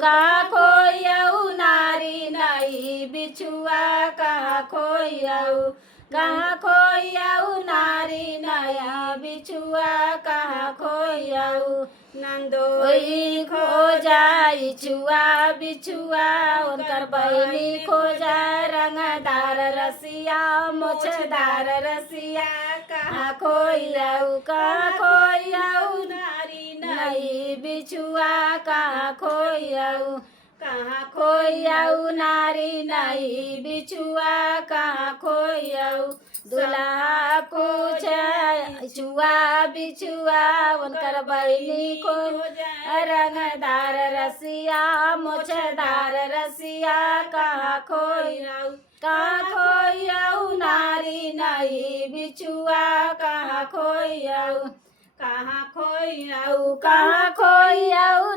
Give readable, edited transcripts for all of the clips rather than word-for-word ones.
कहाँ खोयाऊ नारी नहीं बिछुआ कहाँ खोयाऊ नारी नया बिछुआ कहाँ खोयाऊ नंदोई खो जाई छुआ बिछुआ उनकर बहनी खो जाए रंगदार रसिया मोछदार रसिया कहाँ खोयाऊ नारी नहीं बिछुआ कहाँ खोयाऊ नारी नहीं बिछुआ कहाँ खोयाऊ दुल्हा को छुआ बिछुआ उनकर बहनी को रंगदार रसिया मोछदार रसिया कहाँ खोयाऊ नारी नहीं बिछुआ कहाँ खोयाऊ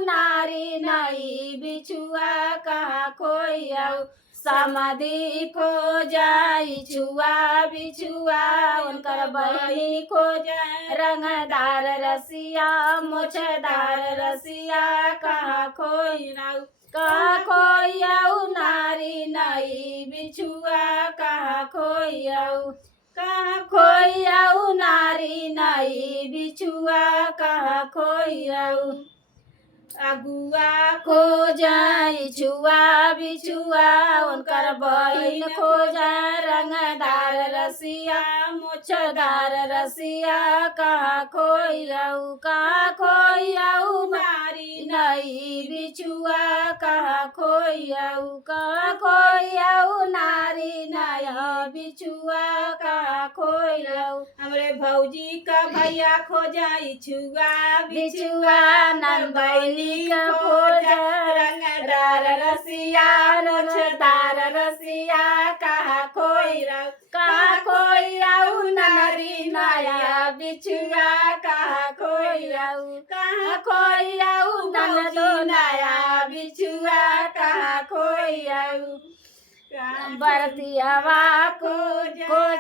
नारी नहीं बिछुआ कहाँ खोयाऊ समाधि खो जाई छुआ बिछुआ उनकर बहनी खो जाए रंगदार रसिया मोछदार रसिया कहाँ खोयाऊ नारी नहीं बिछुआ कहाँ खोयाऊ नारी नहीं बिछुआ कहाँ खोयाऊ अगुआ खो जाई छुआ बिछुआ उनकर बहन खो जाए रंगदार रसिया मोछदार रसिया कहाँ खोयाऊ नारी नहीं बिछुआ कहाँ खोयाऊ नारी नया बिछुआ कहाँ खोयाऊ हमरे भौजी का भैया खो जाई छुआ बिछुआ नंदनी खो जाए रंगदार रसिया मोछदार रसिया कहाँ खोयाऊ नारी नया बिछुआ कहाँ खोयाऊ नंदो नया बिछुआ कहाँ खोयाऊ बरतियावा खो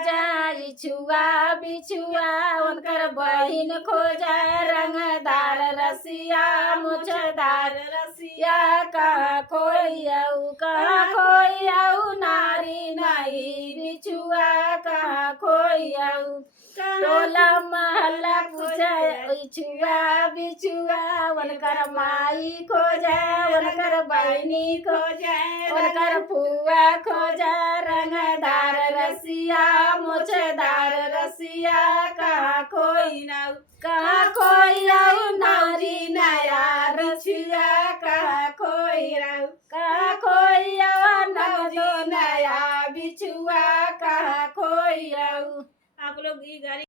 जाई छुआ बिछुआ उनकर बहन खो जाए रंगदार रसिया मोछदार रसिया कहाँ खोयाऊ नारी नहीं बिछुआ कहाँ खोयाऊ टोला महल्ला पूछा छुआ बिछुआ उनकर माई खो जाए उनकर बहनी खो जाए उनकर फुआ खो जाए रंगदार रसिया मोछदार रसिया कहाँ खोयाऊ नारी नया रसिया कहाँ खोयाऊ नंदो नया बिछुआ कहाँ खोयाऊ आप लोग ये गाड़ी